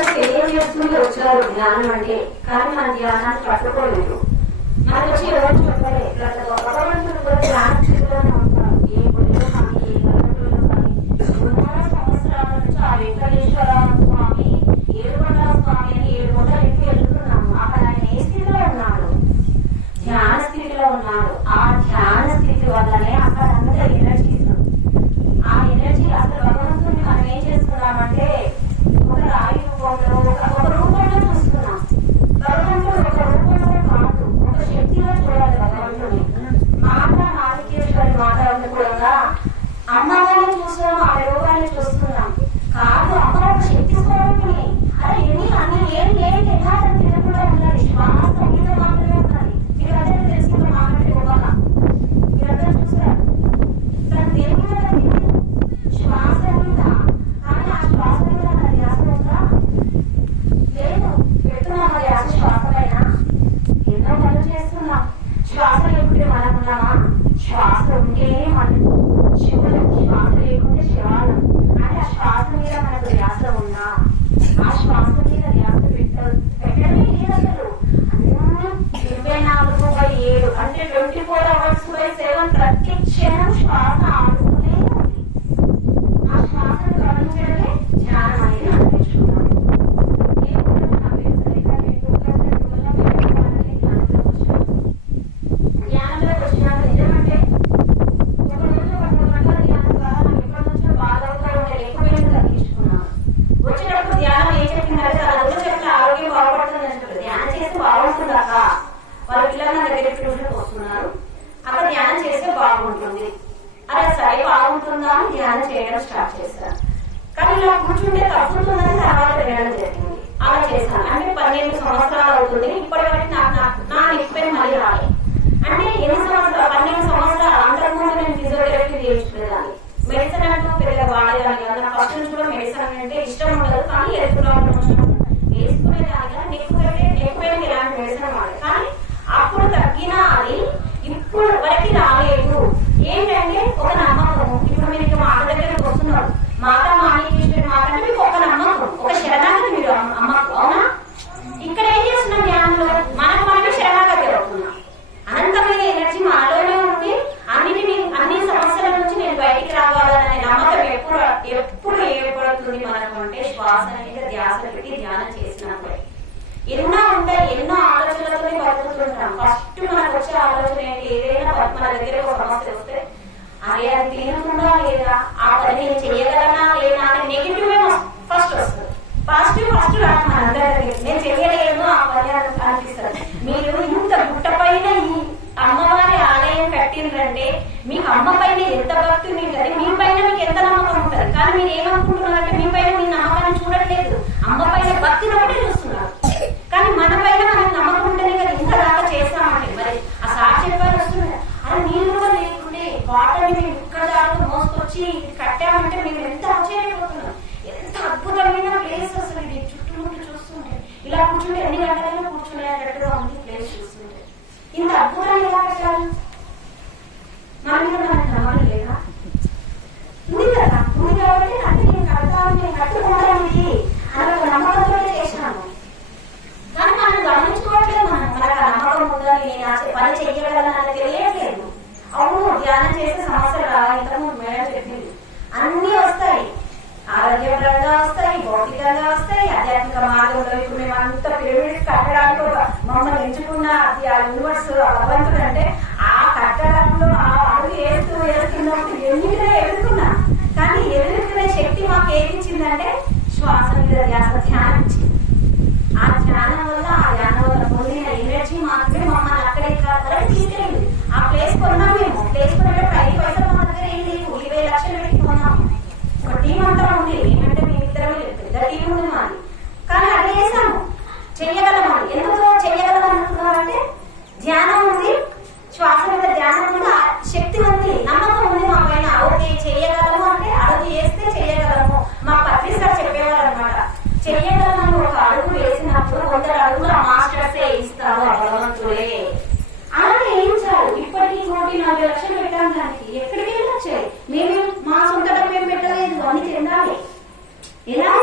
మనం తెలియజేస్తూనే వచ్చారు ధ్యానం అంటే కానీ పట్టుకోలేదు ఏ సంవత్సరాల నుంచి ఆ వెంకటే చేస్తున్నారు అక్కడ ధ్యానం చేస్తే బాగుంటుంది. అలా సరే బాగుంటుందా అని ధ్యానం చేయడం స్టార్ట్ చేశాను కానీ ఇలా కూర్చుంటే తప్పుతుందని తర్వాత వినడం జరిగింది. అలా చేశాను. అంటే పన్నెండు సంవత్సరాలు అవుతుంది. ఇప్పటి వరకు నాకు నా నిప్పే మళ్ళీ రాలేదు. అంటే ఎన్ని సంవత్సరాలు పన్నెండు సంవత్సరాలు అంతకుముందు నేను ఫిజియోథెరపీ చేయించుకునేదాన్ని మెడిసిన్ అంటూ పిల్లలు వాడేదాన్ని కదా. ఫస్ట్ నుంచి కూడా మెడిసిన్ అంటే ఇష్టం ఉండదు. కానీ ఎదుగులో వేసుకునేదానిగా నెక్కు కంటే ఎక్కువ ఇలాంటి మెడిసిన్ వాడే. కానీ సూర్యుడు మనకు ఉంటే శ్వాస మీద ధ్యాస పెట్టి ధ్యానం చేసినప్పుడు ఎన్నో ఉంటాయి ఎన్నో ఆలోచనలతోనే బతుకుతుంటాం. ఫస్ట్ మనకు వచ్చే ఆలోచన ఏంటి? ఏదైనా మన దగ్గర ఒక సమస్య వస్తే అరే అది తినకుండా లేదా? ఆ పని చేయగలనా లేదా? అనే నెగిటివ్ ఫస్ట్ వస్తుంది. పాజిటివ్ ఫస్ట్ రాదు మన అందరి నేను చేయలేను ఆ పని అనిపిస్తుంది. మీరు ఇంత గుట్టపైన ఈ అమ్మవారి ఆలయం కట్టిండ్రంటే మీకు అమ్మ పైన ఎంత భక్తి ఉంది అది మీ పైన మీకు ఎంత నమ్మకం ఉంటుంది? కానీ మీరు ఏమనుకుంటున్నారంటే మీ పైన మీ నమ్మకాన్ని చూడట్లేదు. అమ్మ పైన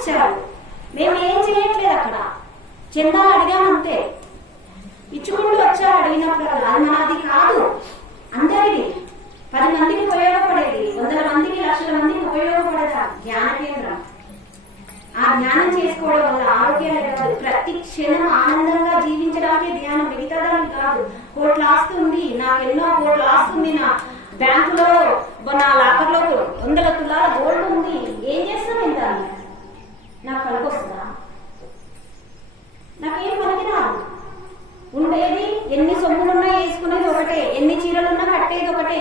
ఇచ్చారు మేము ఏం చేయట్లేదు అక్కడ. చందాలు అడిగామంటే ఇచ్చుకుంటూ వచ్చారు అడిగినప్పుడు అది మనది కాదు. అందరిది. పది మందికి ఉపయోగపడేది. వందల మందికి లక్షల మందికి ఉపయోగపడేది ఆ జ్ఞాన కేంద్రం. ఆ జ్ఞానం చేసుకోవడం వల్ల ఆరోగ్యాలే కాదు ప్రతి క్షణం ఆనందంగా జీవించడానికి ధ్యానం మిగతా దానికి కాదు. కోట్లు ఆస్తుంది. ఉంది నాకు ఎన్నో కోట్లు ఆస్తుంది. ఉంది నా బ్యాంకులో నా లాకర్లో వందల తులాల గోల్డ్ ఉంది. ఏం చేస్తాం దాన్ని? నాకు పనికొస్తుందా నాకేం పనికి రాదు. ఉండేది ఎన్ని సొమ్ములున్నా వేసుకునేది ఒకటే ఎన్ని చీరలున్నా కట్టేది ఒకటే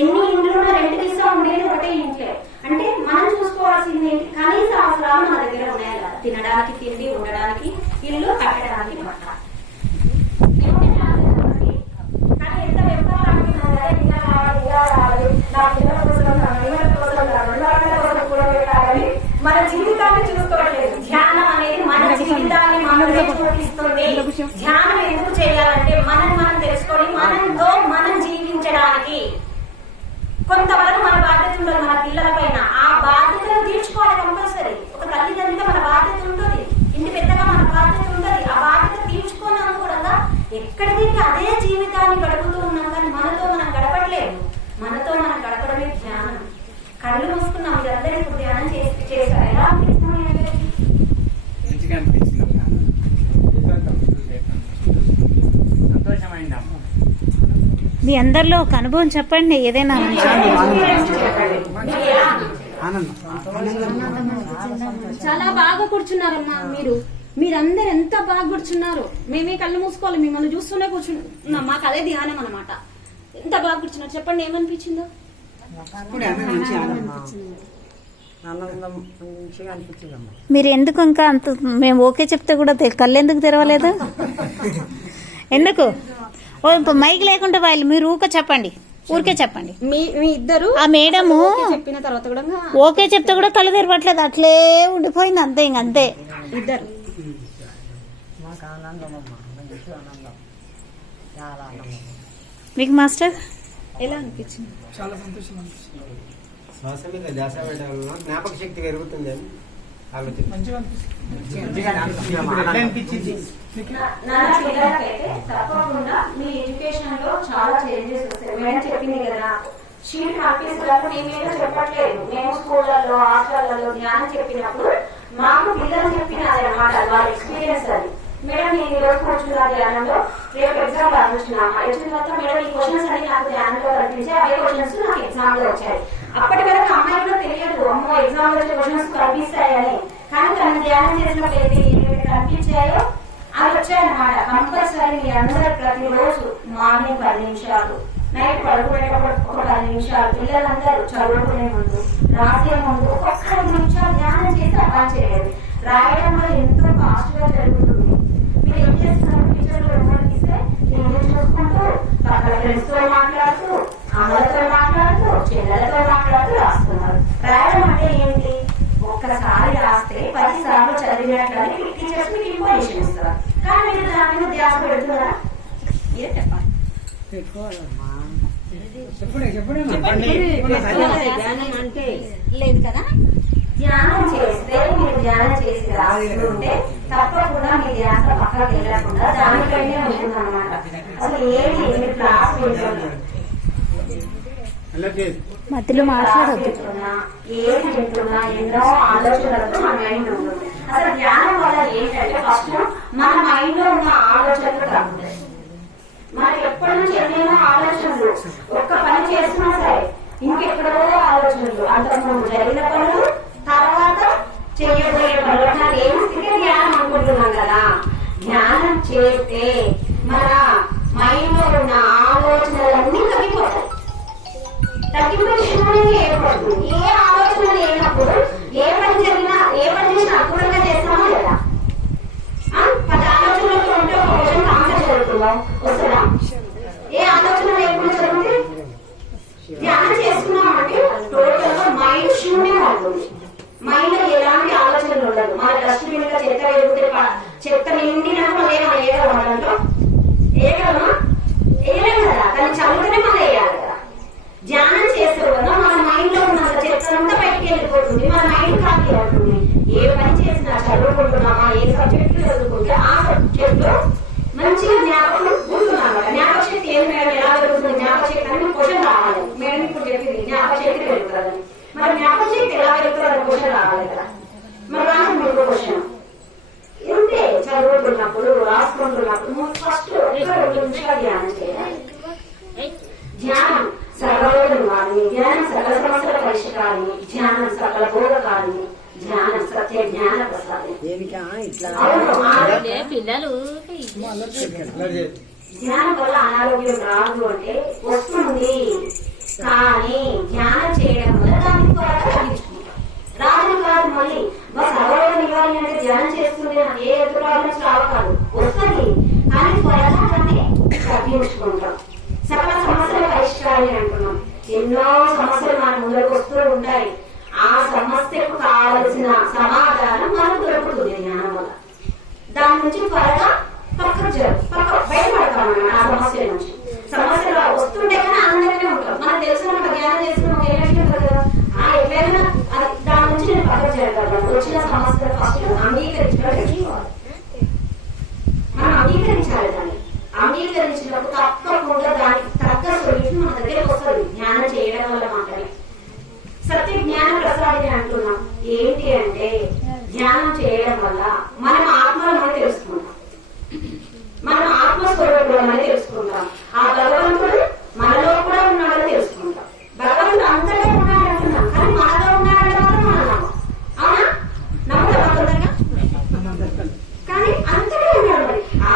ఎన్ని ఇండ్లున్నా రెంట్ తీసా ఉండేది ఒకటే ఇంట్లో అంటే మనం చూసుకోవాల్సింది ఏంటి? కనీస అవసరాలు మన దగ్గర ఉన్నాయి కదా తినడానికి తిండి ఉండడానికి ఇల్లు కట్టడానికి బట్ట ఏమంటే రాలేదండి. కానీ ఎంత వెంపర్లాడుతున్నాం కదా, ఇలా రావాలి, ఇలా రావాలి, నా పిల్లల కోసం కావాలి, వీళ్ళ కోసం కావాలి, వాళ్ళ కోసం కూడా పెట్టాలని మన జీవితాన్ని చూసుకోవట్లేదు ధ్యానం అనేది మన జీవితాన్ని మనమే చూపిస్తుంది ధ్యానం ఎందుకు చేయాలంటే మనం మనం తెలుసుకొని మనంతో మనం జీవించడానికి కొంతవరకు మన బాధ్యత ఉండదు మన పిల్లల పైన. ఆ బాధ్యతను తీర్చుకోవాలి కంపల్సరీ. ఒక తల్లిదండ్రులుగా మన బాధ్యత ఉంటుంది. ఇంటి పెద్దగా మన బాధ్యత ఉంటుంది. ఆ బాధ్యత తీర్చుకోవడం కూడా ఎక్కడికి అదే జీవితాన్ని గడుపుతూ ఉన్నాం కానీ మనతో మనం గడపట్లేదు. మనతో మనం గడపడమే ధ్యానం. కళ్ళు మూసుకున్నాం. మీరందరూ ఇప్పుడు ధ్యానం చేసి చేశారు? ఎలా అనిపిస్తుంది మీ అందరికీ? మంచిగా అనిపించింది సంతోషమైందమ్మా మీ అందరిలో ఒక అనుభవం చెప్పండి ఏదైనా? చాలా బాగా కూర్చున్నారమ్మా మీరు. మీరందరు ఎంత బాగా కూర్చున్నారు. మేమే కళ్ళు మూసుకోవాలి మిమ్మల్ని చూస్తూనే కూర్చున్నాం. మాకు అదే ధ్యానం అనమాట ఎంత బాగా కూర్చున్నారు? చెప్పండి ఏమనిపించిందో? మీరు ఎందుకు ఇంకా అంత మేము ఓకే చెప్తే కూడా కళ్ళు ఎందుకు తెరవలేదు? ఎందుకు? మైక్ లేకుండా వాళ్ళు మీరు ఊక చెప్పండి. ఊరికే చెప్పండి. మీ మీ ఇద్దరు ఆ మేడము ఓకే చెప్పిన తర్వాత కూడా ఓకే చెప్తే కూడా కళ్ళు తెరవట్లేదు అట్లే ఉండిపోయింది అంతే ఇంక అంతే. ఇద్దరు. మాకు మాస్టర్? ఎలా అనిపించింది? చాలా సంతోషం శ్వాస మీద ధ్యాస జ్ఞాపక శక్తి పెరుగుతుందని తప్పకుండా మీ ఎడ్యుకేషన్లో చాలా చేంజెస్ వస్తాయి. మేడం చెప్పింది కదా పంపిస్తున్నప్పుడు చెప్పట్లేదు. మేము స్కూళ్ళల్లో హాస్టళ్ళలో ధ్యానం చెప్పినప్పుడు మాకు పిల్లలు చెప్పిన అన్నమాట వాళ్ళ ఎక్స్పీరియన్స్ అది. మేడం నేను ఈ రోజు కూర్చున్న ధ్యానంలో. రేపు ఎగ్జామ్ రాసిస్తున్నా. వచ్చిన తర్వాత మేడం ఈ క్వశ్చన్స్ అన్ని నాకు ధ్యానంలో కనిపించాయి. అవే క్వశ్చన్స్ నాకు ఎగ్జామ్లో వచ్చాయి. అప్పటి వరకు అమ్మాయి కూడా తెలియదు ఎగ్జామ్లో వచ్చే క్వశ్చన్స్ కనిపిస్తాయని కానీ తను ధ్యానం చేసినప్పుడు ఏవైతే కనిపించాయో అవి వచ్చాయన్నమాట. కంపల్సరీ మీ అందరూ ప్రతిరోజు మార్నింగ్ పది నిమిషాలు నైట్ పడుకునేటప్పుడు ఒక పది నిమిషాలు పిల్లలందరూ చదువుకునే ముందు రాసే ముందు ఒక్క ఐదు నిమిషాలు ధ్యానం చేసి అలా చేయాలి రాయడం వల్ల ఎంతో ఫాస్ట్గా జరుగుతుంది. మీరు ఏం చేస్తున్నారు? టీచర్లు హోంవర్క్ ఇస్తే టీవీ చూసుకుంటూ పక్కన ఫ్రెండ్స్తో మాట్లాడుతూ అమ్మలతో మాట్లాడుతూ చెల్లెల మాట్లాడుతూ రాస్తున్నారు రాయడం అంటే ఏంటి ఒక్కసారి రాస్తే పది సార్లు చదివినట్లని టీచర్స్ మీకు ఇన్ఫర్మేషన్ ఇస్తారు. కానీ మీరు దాని మీద ధ్యాస పెడుతున్నారా? మీరే చెప్పాలి? పెట్టుకోవాలమ్మా. చెప్పండి చెప్పండి ధ్యానం అంటే లేదు కదా? ధ్యానం చేస్తే మీరు ధ్యానం చేసి రాస్తుంటే తప్పకుండా మీ ధ్యాస పక్కకి వెళ్ళకుండా దానిపైనే ఉంటుంది అనమాట అసలు ఏది మీరు క్లాస్ వింటున్నారు అలాగే మధ్యలో మాట్లాడద్దు ఏది వింటున్నా ఎన్నో ఆలోచనలతో మన మైండ్ ఉంటుంది అసలు ధ్యానం వల్ల ఏంటంటే ఫస్ట్ మన మైండ్లో ఉన్న ఆలోచనలు తగ్గుతాయి మనకి ఎప్పటి నుంచి ఎన్నెన్నో ఆలోచనలు ఒక్క పని చేస్తున్నా సరే ఇంకెక్కడో ఆలోచనలు అంతకుముందు జరిగిన పనులు తర్వాత చేయబోయే పనులు. నాకు ధ్యానం అనుకుంటున్నాం కదా? ధ్యానం చేస్తే మన మైండ్లో ఉన్న ఆలోచనలన్నీ తగ్గిపోతాయి. తగ్గిపోయి ఏర్పడుతుంది. ఏ ఆలోచన లేనప్పుడు ఏ పని జరిగిన ఏ పని చేసినా అపూర్వంగా చేస్తామా లేదా ఆ? పది ఆలోచనలతో ఉంటే ఒక క్వశ్చన్ ఆన్సర్ జరుగుతుందా వస్తుందా ఏ ఆలోచన లేకుండా జరిగితే ధ్యానం చేసుకున్నామంటే టోటల్గా మైండ్ శూన్యం ఉంటుంది. మైండ్లో ఎలాంటి ఆలోచనలు ఉండదు మన డస్ట్బిన్గా చెత్త వేరుకుంటే చెత్త నిండినప్పుడు ఏమైనా ఏదో దాంట్లో ఏగలమా వేయలేం కదా దాన్ని చదువుతూనే మనం వేయాలి కదా ధ్యానం చేస్తే కూడా మన మైండ్లో ఉన్న చెత్త అంతా బయటికి వెళ్ళిపోతుంది మన మైండ్ ఖాళీ అవుతుంది ఏ పని చేసినా చదువు చదువుకుంటున్నామా ఏ సబ్జెక్ట్ చదువుకుంటే ఆ సబ్జెక్ట్లో మంచిగా జ్ఞాపకం ఉంటున్నామాట జ్ఞాపక శక్తి ఏం మేడం ఎలా పెరుగుతుంది జ్ఞాపక శక్తి అని క్వశ్చన్ రావాలి మేడం ఇప్పుడు చెప్పింది జ్ఞాపక శక్తి పెరుగుతుంది మరి జ్ఞాపక శక్తి ఎలా పెరుగుతుంది అని క్వశ్చన్ రావాలి కదా మరి రాను మీకు క్వశ్చన్ ఇంతే చదువుతున్నప్పుడు రాసుకుంటున్నప్పుడు ఫస్ట్ ఒక రెండు నిమిషాలు ధ్యానం చేయాలి ధ్యానం సర్వరోగం వారిని ధ్యానం సకల సమస్యల పరిష్కారిని ధ్యానం సకల బోధకారిని ధ్యానం సత్య జ్ఞాన ప్రసాది దేనికా ఇట్లా అవును ఆ పిల్లలు ధ్యానం వల్ల అనారోగ్యం రాదు అంటే వస్తుంది కానీ ధ్యానం చేయడం వల్ల దాన్ని త్వరగా తగ్గించుకుంటాం రాదు కాదు మళ్ళీ మా సర్వరోగ నివారణ అంటే ధ్యానం చేస్తుంది నాకు ఏ ఎదురు చాలు కాదు. వస్తుంది. కానీ త్వరగా దాన్ని తగ్గించుకుంటాం సకల సమస్యల పరిష్కారాన్ని అంటున్నాం ఎన్నో సమస్యలు మన ముందరకు వస్తూ ఉంటాయి. ఆ సమస్యకు కావలసిన సమాధానం మనకు దొరుకుతుంది జ్ఞానం వల్ల. దాని నుంచి త్వరగా పక్కకు పక్క బయటపడతాం అన్నమాట ఆ సమస్య నుంచి. సమస్యలు వస్తుంటే కానీ ఆనందంగానే ఉంటాం. మనకు తెలిసిన మన జ్ఞానం చేసిన ఒక కదా? ఆ ఎవరైనా దాని నుంచి నేను పక్కకు జరగలను వచ్చిన సమస్య ఫస్ట్ అంగీకరించడం నేర్చుకోవాలి మనం అంగీకరించాలి దాన్ని అంగీకరించినప్పుడు తప్పకుండా దానికి తగ్గ సొల్యూషన్ మన దగ్గరకు వస్తుంది ధ్యానం చేయడం వల్ల మాత్రమే సత్య జ్ఞాన ప్రసాదిని అంటున్నాం ఏంటి అంటే ధ్యానం చేయడం వల్ల మనం ఆత్మలను తెలుసుకుంటాం మనం ఆత్మస్వరూపులమని తెలుసుకుంటాం ఆ భగవంతుడు మనలో కూడా ఉన్నాడని తెలుసుకుంటాం భగవంతుడు అంతలో ఉన్నాడు అంటున్నాం కానీ మనలో ఉన్నాడని మాత్రం మనం నమ్మం. అవునా నమ్ముతాం తొందరగా కానీ అంతలో ఉన్నాడు మరి ఆ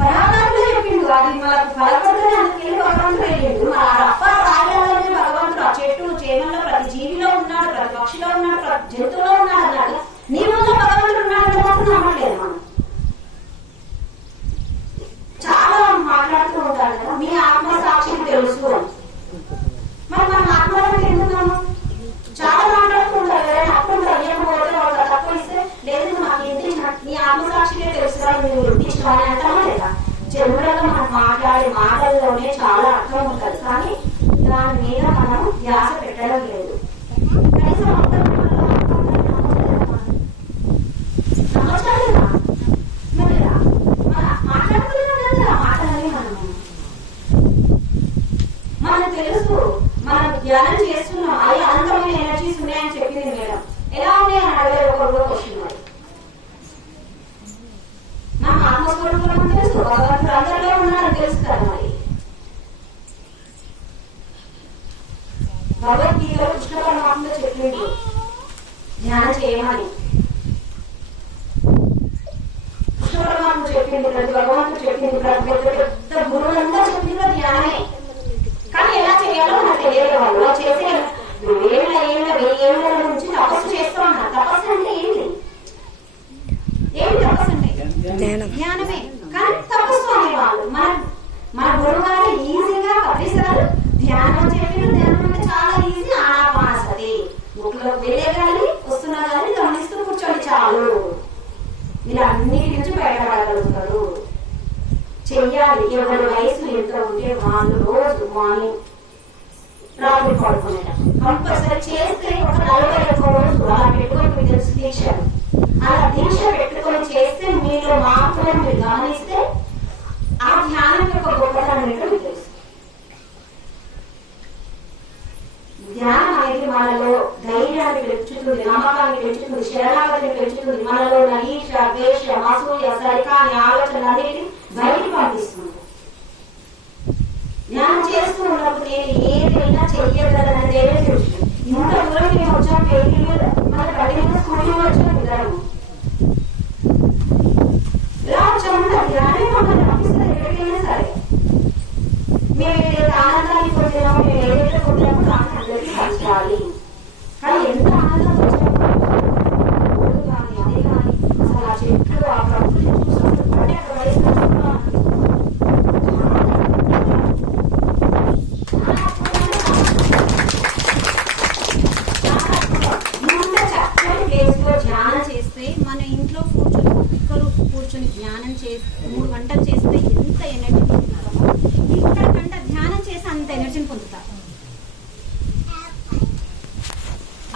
పరాకారుడు చెప్పిండు అది మనకు ఫలపడుతుంది అందుకెళ్ళి భగవంతుడు వెళ్ళిండు మరి ఆ రప్ప రాయాలని భగవంతుడు ఆ చెట్టు చేమల్లో ప్రతి జీవిలో ఉన్నాడు ప్రతి పక్షిలో ఉన్నాడు ప్రతి జంతువులో ఉన్నాడు అన్నాడు నీ వల్ల భగవంతుడు ఉన్నాడు మాత్రం నమ్మట్లేదు మనం చాలా మాట్లాడుతూ ఉంటారు కదా మీ ఆత్మ సాక్షికి తెలుసు అని మరి మనం ఆత్మలను ఎందుకున్నాము చాలా మాట్లాడుతూ ఉంటారు ఎవరైనా అప్పు ఉంటారు ఇవ్వకపోతే వాళ్ళు తక్కువ ఇస్తే లేదు నాకు ఇంటి నీ ఆత్మసాక్షికే తెలుసురా మీరు ఇంటి అంటామా లేదా జనులలో మనం మాట్లాడే మాటల్లోనే చాలా అర్థం ఉంటుంది. కానీ దాని మీద మనం ధ్యాస పెట్టడం లేదు. కనీసం మనకు తెలుసు మనం ధ్యానం చేస్తున్నాం అవి అనంతమైన ఎనర్జీస్ ఉన్నాయని చెప్పింది మేడం ఎలా ఉన్నాయని అడగలేదు ఒక క్వశ్చన్ మరి మనం ఆత్మస్వరూపం తెలుసు భగవంతుడు అందరిలో ఉన్నారని తెలుసు కదా మరి భగవద్గీతలో కృష్ణ పరమాత్మ చెప్పింది ధ్యానం చేయమని. కృష్ణ పరమాత్మ చెప్పింది ప్రతి భగవంతుడు చెప్పింది ప్రతి పెద్ద పెద్ద గురువులంతా చెప్పింది కూడా ధ్యానమే కానీ ఎలా చేయాలో నాకు తెలియదు వాళ్ళు వాళ్ళు చేసే ఏళ్ళ ఏళ్ళ వెయ్యి ఏళ్ళ నుంచి తపస్సు చేస్తూ ఉన్నారు తపస్సు అంటే ఏంటి ఏంటి తపస్సు అంటే జ్ఞానమే కానీ తపస్సు అనేవాళ్ళు మన మన గురువు గారు ఈజీగా పట్టిస్తారు ధ్యానం చెప్పిన ధ్యానం అంటే చాలా ఈజీ ఆనాపానసతి ముక్కులో వెళ్ళే గాలి వస్తున్న గాలి గమనిస్తూ కూర్చోండి చాలు మీరు అన్నిటి నుంచి బయటపడగలుగుతారు చెయ్యాలి ఎవరి వయసు ఎంత ఉంటే వాళ్ళు రోజు మార్నింగ్ రాత్రి పడుకునేట. కంపల్సరీ చేస్తే ఒక నలభై ఒక్క రోజు అలా పెట్టుకొని మీకు తెలుసు దీక్ష అలా దీక్ష పెట్టుకొని చేస్తే మీలో మాత్రం మీరు గమనిస్తే ఆ ధ్యానం యొక్క గొప్పతనం ఏంటో మీకు తెలుసు అనేది మనలో ధైర్యాన్ని పెంచుతుంది నమ్మకాన్ని పెంచుతుంది శరణాగతిని పెంచుతుంది మనలో ఉన్న ఈర్ష ద్వేష అసూయ సరికాని ఆలోచన అనేది బయట పంపిస్తుంది జ్ఞానం చేస్తూ ఉన్నప్పుడు నేను ఏదైనా చెయ్యగలనని ఏమే తెలుసు. ఇంత దూరం మేము వచ్చాం పెళ్ళి మీద మన బడి మీద స్కూల్ ఇద్దరు. ఇలా వచ్చామంటే ధ్యానం మమ్మల్ని పంపిస్తుంది ఎక్కడికైనా సరే. మేము ఏదైతే ఆనందాన్ని పొందినామో మేము ఏదైతే పొందినామో దాన్ని అది ఎంత ఆనందం